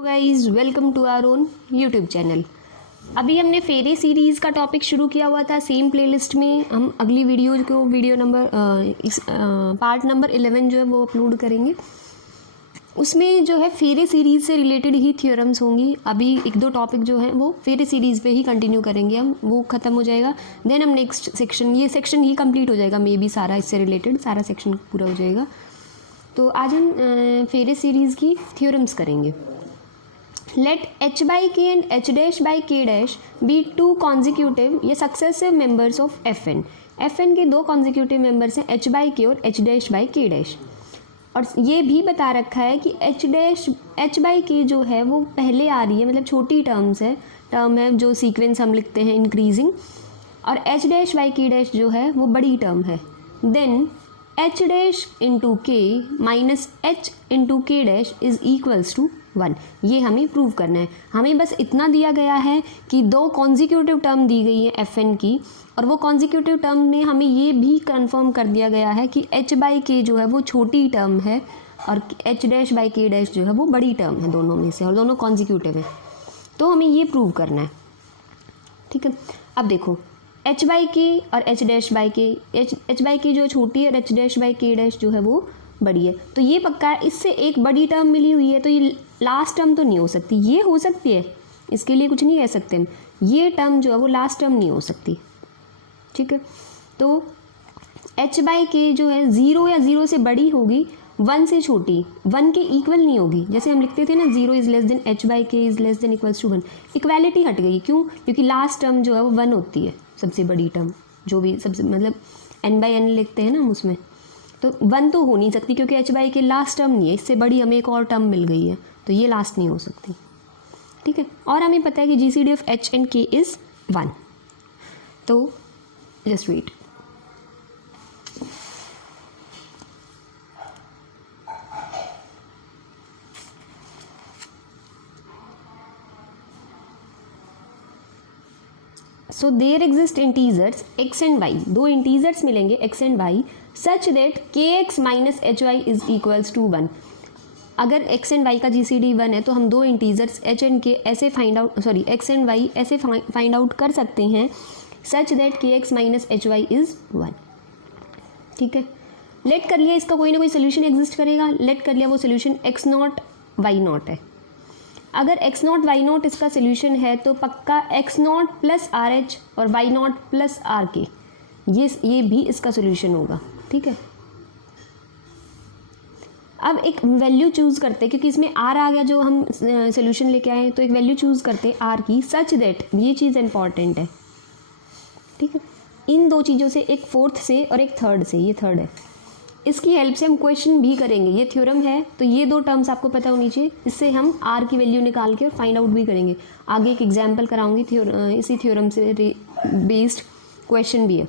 Hello guys, welcome to our own YouTube channel. अभी हमने फेरे सीरीज़ का टॉपिक शुरू किया हुआ था सेम प्लेलिस्ट में। हम अगली वीडियो को पार्ट नंबर 11 जो है वो अपलोड करेंगे। उसमें जो है फेरे सीरीज़ से रिलेटेड ही थ्योरम्स होंगी। अभी एक दो टॉपिक जो है वो फेरे सीरीज़ पे ही कंटिन्यू करेंगे हम, वो ख़त्म हो जाएगा। देन हम नेक्स्ट सेक्शन, ये सेक्शन ही कंप्लीट हो जाएगा, मे बी सारा इससे रिलेटेड सारा सेक्शन पूरा हो जाएगा। तो आज हम फेरे सीरीज़ की थ्योरम्स करेंगे। Let h by k and h dash by k dash be two consecutive या successive members of fn। fn के दो consecutive members हैं h by k और h dash by k dash। और ये भी बता रखा है कि h by k जो है वो पहले आ रही है, मतलब छोटी टर्म है जो सीक्वेंस हम लिखते हैं इंक्रीजिंग, और h dash by k dash जो है वो बड़ी टर्म है। Then h dash into k minus h into k dash is equals to 1। ये हमें प्रूव करना है। हमें बस इतना दिया गया है कि दो कॉन्जिक्यूटिव टर्म दी गई है एफ एन की, और वो कॉन्जिक्यूटिव टर्म में हमें ये भी कंफर्म कर दिया गया है कि h बाई के जो है वो छोटी टर्म है और h डैश बाई के डैश जो है वो बड़ी टर्म है दोनों में से, और दोनों कॉन्जिक्यूटिव है। तो हमें ये प्रूव करना है, ठीक है। अब देखो h बाई के और h dash by K, h by के जो छोटी है और h डैश बाई के डैश जो है वो बड़ी है। तो ये पक्का है, इससे एक बड़ी टर्म मिली हुई है, तो ये लास्ट टर्म तो नहीं हो सकती। ये हो सकती है, इसके लिए कुछ नहीं कह सकते हम, ये टर्म जो है वो लास्ट टर्म नहीं हो सकती, ठीक है। तो h बाई के जो है 0 या 0 से बड़ी होगी, 1 से छोटी, 1 के इक्वल नहीं होगी। जैसे हम लिखते थे ना 0 is less than h by के is less than equals to 1। Equality हट गई, क्यों? क्योंकि लास्ट टर्म जो है वो 1 होती है, सबसे बड़ी टर्म जो भी सबसे, मतलब n बाई n लिखते हैं ना हम उसमें, तो 1 तो हो नहीं सकती क्योंकि h बाई के लास्ट टर्म नहीं है। इससे बड़ी हमें एक और टर्म मिल गई है, तो ये लास्ट नहीं हो सकती, ठीक है। और हमें पता है कि GCD of h and k is 1। तो just wait. So there exist integers x and y, दो इंटीजर्स मिलेंगे x and y, such that kx minus H Y is equals to 1। अगर x एंड y का GCD 1 है तो हम दो integers h and k ऐसे x एंड y ऐसे फाइंड आउट कर सकते हैं, such that kx minus H Y is 1, ठीक है। लेट कर लिया इसका कोई ना कोई सोल्यूशन एग्जिस्ट करेगा, लेट कर लिया वो solution x not y not है। अगर x नॉट y नॉट इसका सोल्यूशन है तो पक्का x not plus are h और y not plus r k, ये भी इसका सोल्यूशन होगा, ठीक है। अब एक वैल्यू चूज करते हैं, क्योंकि इसमें r आ गया जो हम सोल्यूशन लेके आए हैं, तो एक वैल्यू चूज करते हैं r की, सच दैट, ये चीज़ इंपॉर्टेंट है, ठीक है। इन दो चीज़ों से, एक फोर्थ से और एक थर्ड से, ये थर्ड है, इसकी हेल्प से हम क्वेश्चन भी करेंगे। ये थ्योरम है तो ये दो टर्म्स आपको पता होनी चाहिए, इससे हम r की वैल्यू निकाल के और फाइंड आउट भी करेंगे। आगे एक एग्जाम्पल कराऊंगी इसी थ्योरम से बेस्ड क्वेश्चन भी है।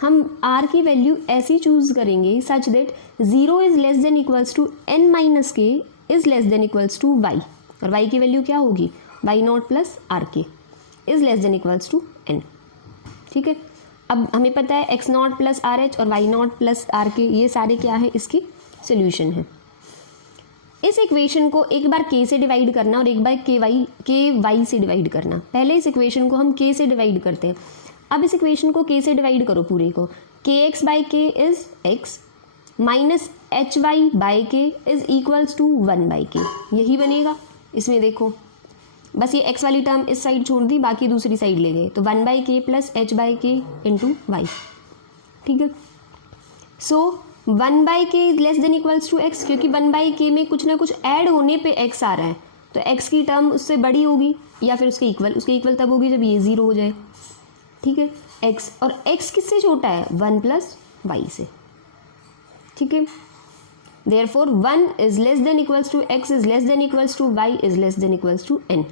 हम r की वैल्यू ऐसी चूज करेंगे such that 0 is less than equals to n minus k is less than equals to y, और y की वैल्यू क्या होगी, y not plus r k is less than equals to n, ठीक है। अब हमें पता है x not plus are h और y not plus r k, ये सारे क्या है, इसकी सोल्यूशन है। इस इक्वेशन को एक बार k से डिवाइड करना और एक बार के वाई से डिवाइड करना। पहले इस इक्वेशन को हम k से डिवाइड करते हैं। अब इस इक्वेशन को k से डिवाइड करो पूरे को, kx बाई के is x minus H Y by के is equals to 1 by K, यही बनेगा। इसमें देखो बस ये x वाली टर्म इस साइड छोड़ दी, बाकी दूसरी साइड ले गए, तो 1 by K plus H by K into Y, ठीक है। सो 1 बाई के is less than equals to x, क्योंकि 1 बाई के में कुछ ना कुछ ऐड होने पे x आ रहा है, तो x की टर्म उससे बड़ी होगी या फिर उसके इक्वल तब होगी जब ये 0 हो जाए, ठीक है। x, और x किससे छोटा है, 1 प्लस वाई से, ठीक है। Therefore 1 is less than equals to x is less than equals to y is less than equals to n।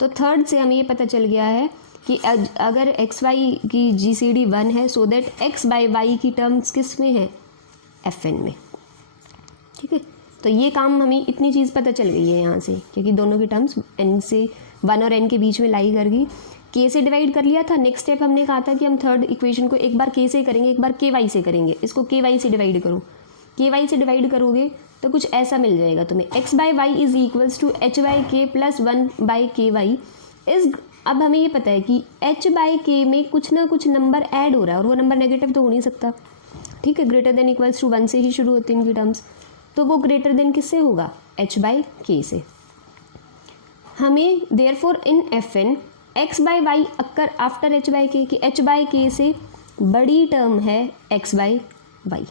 तो थर्ड से हमें ये पता चल गया है कि अगर x y की GCD 1 है, so that x by y की टर्म्स किस में है, fn में, ठीक है। तो ये काम हमें इतनी चीज़ पता चल गई है यहाँ से, क्योंकि दोनों की टर्म्स n से 1 और n के बीच में लाई कर गई। k से डिवाइड कर लिया था। नेक्स्ट स्टेप हमने कहा था कि हम थर्ड इक्वेशन को एक बार k से करेंगे, एक बार ky से करेंगे। इसको ky से डिवाइड करो, ky से डिवाइड करोगे तो कुछ ऐसा मिल जाएगा तुम्हें, X by Y is equals to H by K plus 1 by K Y is. अब हमें ये पता है कि एच बाई के में कुछ ना कुछ नंबर ऐड हो रहा है और वो नंबर नेगेटिव तो हो नहीं सकता, ठीक है, ग्रेटर देन इक्वल्स टू 1 से ही शुरू होती है इनकी टर्म्स, तो वो ग्रेटर देन किससे होगा, एच बाई के से। हमें therefore in F N X by Y occur after H by K, कि एच बाई के से बड़ी टर्म है एक्स बाई वाई,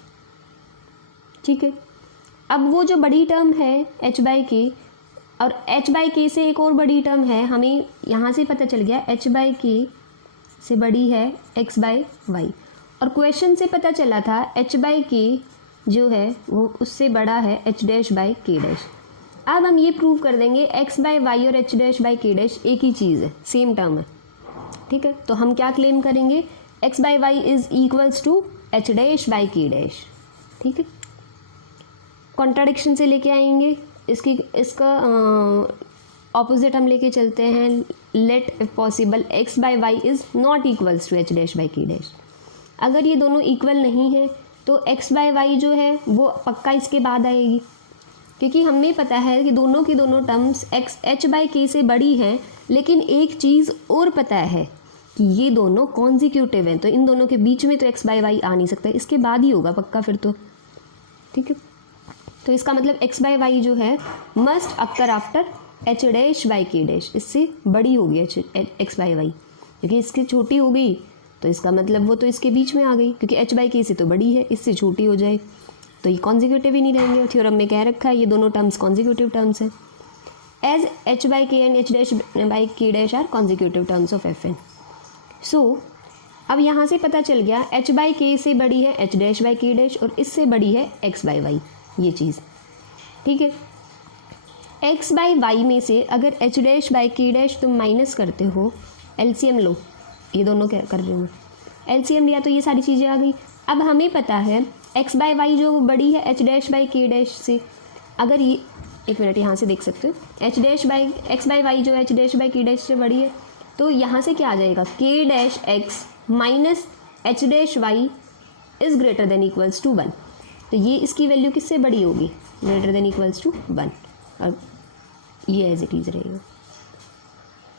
ठीक है। अब वो जो बड़ी टर्म है एच बाई के और एच बाई के से एक और बड़ी टर्म है, हमें यहाँ से पता चल गया एच बाई के से बड़ी है एक्स बाई वाई, और क्वेश्चन से पता चला था एच बाई के जो है वो उससे बड़ा है एच डैश बाई के डैश। अब हम ये प्रूव कर देंगे एक्स बाई वाई और एच डैश बाई के डैश एक ही चीज़ है, सेम टर्म है, ठीक है। तो हम क्या क्लेम करेंगे, X by Y is equals to H dash by के डैश, ठीक है। कॉन्ट्राडिक्शन से लेके आएंगे, इसका ऑपोजिट हम लेके चलते हैं, let if possible X by Y is not equals to H dash by के डैश। अगर ये दोनों इक्वल नहीं है तो एक्स बाई वाई जो है वो पक्का इसके बाद आएगी, क्योंकि हमें पता है कि दोनों की दोनों terms x H by K से बड़ी हैं, लेकिन एक चीज़ और पता है कि ये दोनों कॉन्जिक्यूटिव हैं, तो इन दोनों के बीच में तो एक्स बाई वाई आ नहीं सकता, इसके बाद ही होगा पक्का फिर तो, ठीक है। तो इसका मतलब एक्स बाई वाई जो है must occur after H dash by के डैश, इससे बड़ी होगी एक्स बाई वाई, क्योंकि इसकी छोटी हो गई तो इसका मतलब वो तो इसके बीच में आ गई, क्योंकि एच बाई के से तो बड़ी है, इससे छोटी हो जाए तो ये कॉन्जिक्यूटिव ही नहीं रहेंगे। थ्योरम में कह रखा है ये दोनों टर्म्स कॉन्जिक्यूटिव टर्म्स हैं, as h by k and h dash by के dash are consecutive terms of f n. So अब यहाँ से पता चल गया एच बाई के से बड़ी है एच डैश बाई के डैश और इससे बड़ी है एक्स बाई वाई, ये चीज़, ठीक है। एक्स बाई वाई में से अगर एच डैश बाई के डैश तुम माइनस करते हो, एलसीएम लो, ये दोनों क्या कर रही हूँ, एलसीएम लिया तो ये सारी चीज़ें आ गई। अब हमें पता है एक्स बाई वाई जो बड़ी है एच डैश बाई के डैश से, अगर ये एक मिनट यहाँ से देख सकते हो, H dash by X by Y जो एच डैश बाई के डैश से बड़ी है, तो यहाँ से क्या आ जाएगा, K dash X minus H dash Y is greater than equals to 1, तो ये इसकी वैल्यू किससे बड़ी होगी, ग्रेटर देन इक्वल्स टू 1, और ये एज इट इज रहेगा,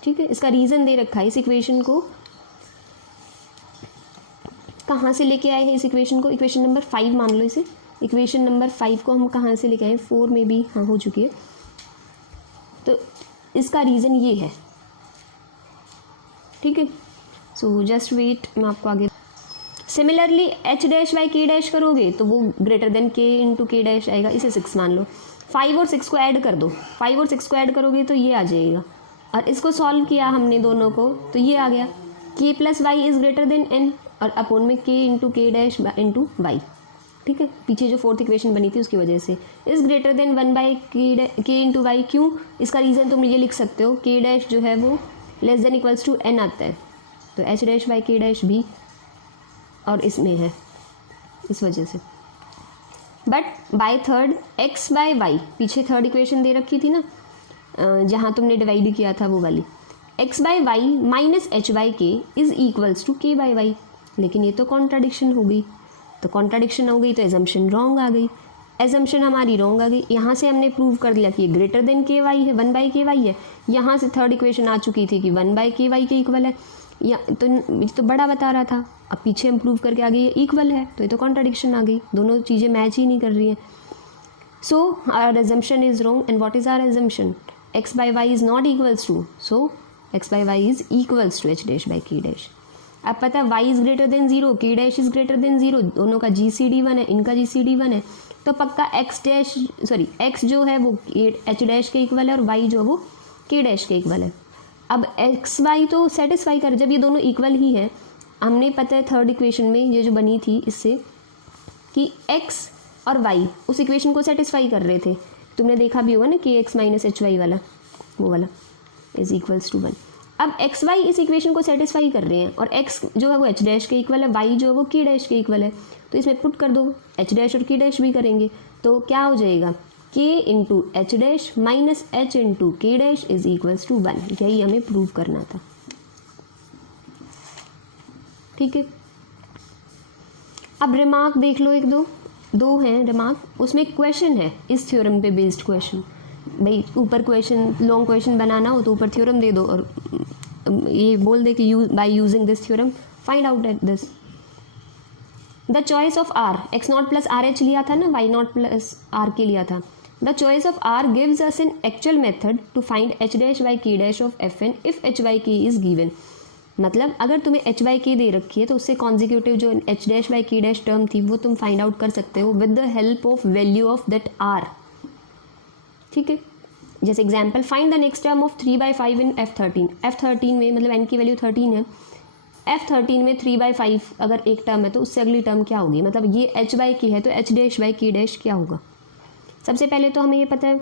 ठीक है। इसका रीज़न दे रखा है, इस इक्वेशन को कहाँ से लेके आए हैं, इस इक्वेशन को इक्वेशन नंबर 5 मान लो इसे, इक्वेशन नंबर 5 को हम कहाँ से लेके आए, 4 में भी हाँ हो चुकी है, तो इसका रीज़न ये है, ठीक है। सो जस्ट वेट, मैं आपको आगे। सिमिलरली एच डैश बाई के डैश करोगे तो वो ग्रेटर देन के इंटू के डैश आएगा, इसे 6 मान लो, 5 और 6 को ऐड कर दो, 5 और 6 को ऐड करोगे तो ये आ जाएगा, और इसको सॉल्व किया हमने दोनों को तो ये आ गया K plus Y is greater than N, और अपोन में के इंटू के डैश इंटू वाई, ठीक है। पीछे जो 4th इक्वेशन बनी थी उसकी वजह से is greater then 1 by K into Y, क्यों, इसका रीज़न तुम ये लिख सकते हो, के डैश जो है वो less than equals to N आता है, तो एच डैश बाई के डैश भी और इसमें है, इस वजह से। But by third X by Y, पीछे 3rd इक्वेशन दे रखी थी ना, जहाँ तुमने डिवाइड किया था वो वाली, X by Y minus H by K is equals to K by Y, लेकिन ये तो कॉन्ट्राडिक्शन हो गई, तो कॉन्ट्राडिक्शन हो गई तो एजम्पशन रॉन्ग आ गई, एजम्पशन हमारी रॉन्ग आ गई। यहाँ से हमने प्रूव कर दिया कि ये ग्रेटर देन के वाई है, 1 बाई के वाई है, यहाँ से 3rd इक्वेशन आ चुकी थी कि 1 बाई के वाई के इक्वल है, या तो बड़ा बता रहा था, अब पीछे हम प्रूव करके आ गए ये इक्वल है, तो ये तो कॉन्ट्राडिक्शन आ गई, दोनों चीज़ें मैच ही नहीं कर रही हैं। So our assumption is wrong, and what is our assumption, X by Y is not equals to, so X by Y is equals to H dash by के डैश। अब पता है वाई इज ग्रेटर देन 0, के dash is greater than 0, दोनों का GCD 1 है, इनका GCD 1 है, तो पक्का एक्स जो है वो एच डैश के इक्वल है और वाई जो है वो के डैश के इक्वल है। अब एक्स वाई तो सेटिस्फाई कर, जब ये दोनों इक्वल ही हैं, हमने पता है 3rd इक्वेशन में ये जो बनी थी इससे कि एक्स और वाई उस इक्वेशन को सेटिस्फाई कर रहे थे, तुमने देखा भी होगा ना कि एक्स माइनस एच वाई वाला, वो वाला इज इक्वल्स टू 1। अब एक्स वाई इस इक्वेशन को सेटिस्फाई कर रहे हैं और एक्स जो है वो एच डैश के इक्वल है, वाई जो है वो के डैश के इक्वल है, तो इसमें पुट कर दो, एच डैश और के डैश भी करेंगे तो क्या हो जाएगा, के into H dash minus H into के डैश इज इक्वल्स टू 1, यही हमें प्रूव करना था, ठीक है। अब रिमार्क देख लो एक दो, 2 हैं रिमार्क, उसमें क्वेश्चन है इस थ्योरम पे बेस्ड क्वेश्चन। भाई ऊपर क्वेश्चन लॉन्ग क्वेश्चन बनाना हो तो ऊपर थ्योरम दे दो और ये बोल दे कि by using this theorem find out at this. The choice of R, X naught plus are H लिया था ना, वाई नॉट प्लस आर के लिया था। The choice of r gives us an actual method to find h dash by के dash of f n if h by के is given. मतलब अगर तुम्हें एच बाई के दे रखी है तो उससे कॉन्जिक्यूटिव जो एच डैश बाई के डैश टर्म थी वो तुम फाइंड आउट कर सकते हो with the help of value of that R. ठीक है, जैसे example find the next term of 3/5 in F13। F13 में मतलब n की वैल्यू 13 है, F13 में 3/5 अगर एक टर्म है तो उससे अगली टर्म क्या होगी, मतलब ये h बाई के है तो h डैश बाई के डैश क्या होगा। सबसे पहले तो हमें ये पता है,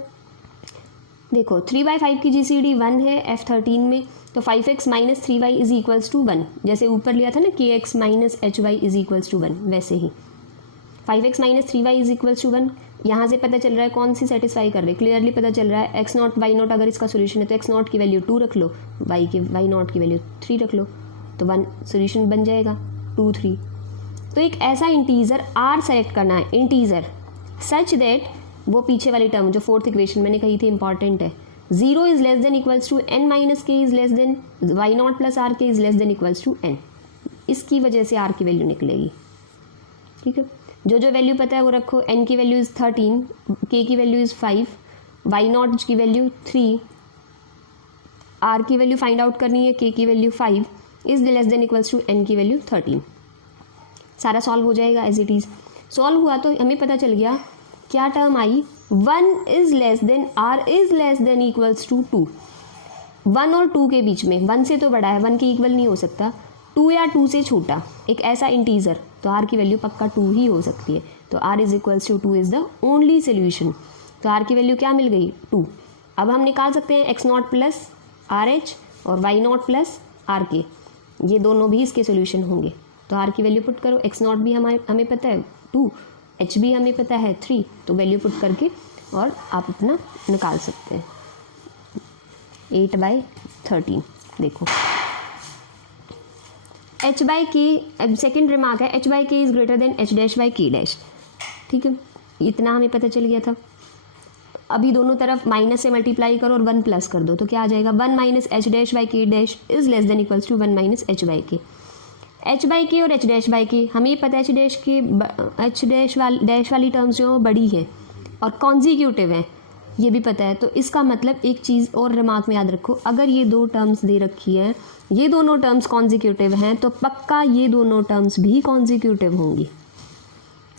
देखो 3/5 की GCD 1 है F13 में, तो 5x minus 3y is equals to 1। जैसे ऊपर लिया था ना kx minus hy is equals to 1, वैसे ही 5x minus 3y is equals to 1। यहाँ से पता चल रहा है कौन सी सेटिस्फाई कर रहे हैं, क्लियरली पता चल रहा है x नॉट y नॉट अगर इसका सोल्यूशन है तो x नॉट की वैल्यू 2 रख लो, y नॉट की वैल्यू 3 रख लो, तो 1 सोल्यूशन बन जाएगा 2 3। तो एक ऐसा इंटीजर r सेलेक्ट करना है, इंटीजर सच दैट वो पीछे वाली टर्म जो फोर्थ इक्वेशन मैंने कही थी इंपॉर्टेंट है, 0 is less than equals to n minus k is less than y not plus r k is less than equals to n। इसकी वजह से r की वैल्यू निकलेगी। ठीक है, जो जो वैल्यू पता है वो रखो। n की वैल्यू इज़ 13, k की वैल्यू इज़ 5, y नॉट की वैल्यू 3, r की वैल्यू फाइंड आउट करनी है, k की value 5 is less than equals to n की वैल्यू 13। सारा सॉल्व हो जाएगा एज इट इज़। सॉल्व हुआ तो हमें पता चल गया क्या टर्म आई, 1 is less than r is less than equals to 2। 1 और 2 के बीच में, 1 से तो बड़ा है, 1 के इक्वल नहीं हो सकता, 2 या 2 से छोटा एक ऐसा इंटीजर, तो r की वैल्यू पक्का 2 ही हो सकती है। तो r is equals to 2 is the only solution. तो r की वैल्यू क्या मिल गई 2। अब हम निकाल सकते हैं x not plus are h और y not plus r k, ये दोनों भी इसके सोल्यूशन होंगे। तो r की वैल्यू पुट करो, x नॉट भी हमें पता है 2, h भी हमें पता है 3, तो वैल्यू पुट करके और आप अपना निकाल सकते हैं 8/13। देखो h बाई के, सेकेंड रिमार्क है h बाई के is greater than h dash by के डैश। ठीक है, इतना हमें पता चल गया था। अभी दोनों तरफ माइनस से मल्टीप्लाई करो और 1 प्लस कर दो, तो क्या आ जाएगा 1 माइनस h डैश बाई के dash is less than equals to 1 minus h by K. h by K और h डैश बाई के हमें ये पता है, h डैश वाली टर्म्स जो बड़ी है और कॉन्जिक्यूटिव है ये भी पता है। तो इसका मतलब एक चीज़ और रिमार्क में याद रखो, अगर ये 2 टर्म्स दे रखी है, ये दोनों टर्म्स कॉन्जिक्यूटिव हैं, तो पक्का ये दोनों टर्म्स भी कॉन्जिक्यूटिव होंगी।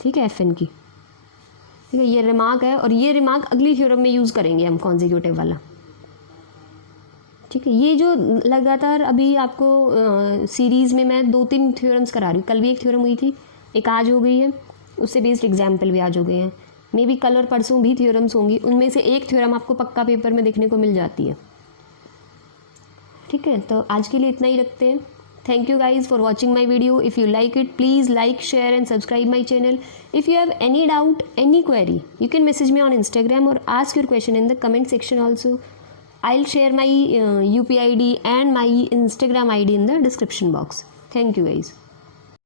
ठीक है, FN की। ठीक है, ये रिमार्क है और ये रिमार्क अगली थ्योरम में यूज़ करेंगे हम कॉन्जिक्यूटिव वाला। ठीक है, ये जो लगातार अभी आपको सीरीज़ में मैं 2-3 थ्योरम्स करा रही हूँ, कल भी एक थ्योरम हुई थी, एक आज हो गई है, उससे बेस्ड एग्जाम्पल भी आज हो गए हैं, मे बी कल और परसों भी थ्योरम्स होंगी, उनमें से एक थ्योरम आपको पक्का पेपर में देखने को मिल जाती है। ठीक है, तो आज के लिए इतना ही रखते हैं। Thank you guys for watching my video. If you like it please like, share and subscribe my channel. If you have any doubt, any query, you can message me on Instagram or ask your question in the comment section also. I'll share my UPI ID and my Instagram ID in the description box. Thank you guys.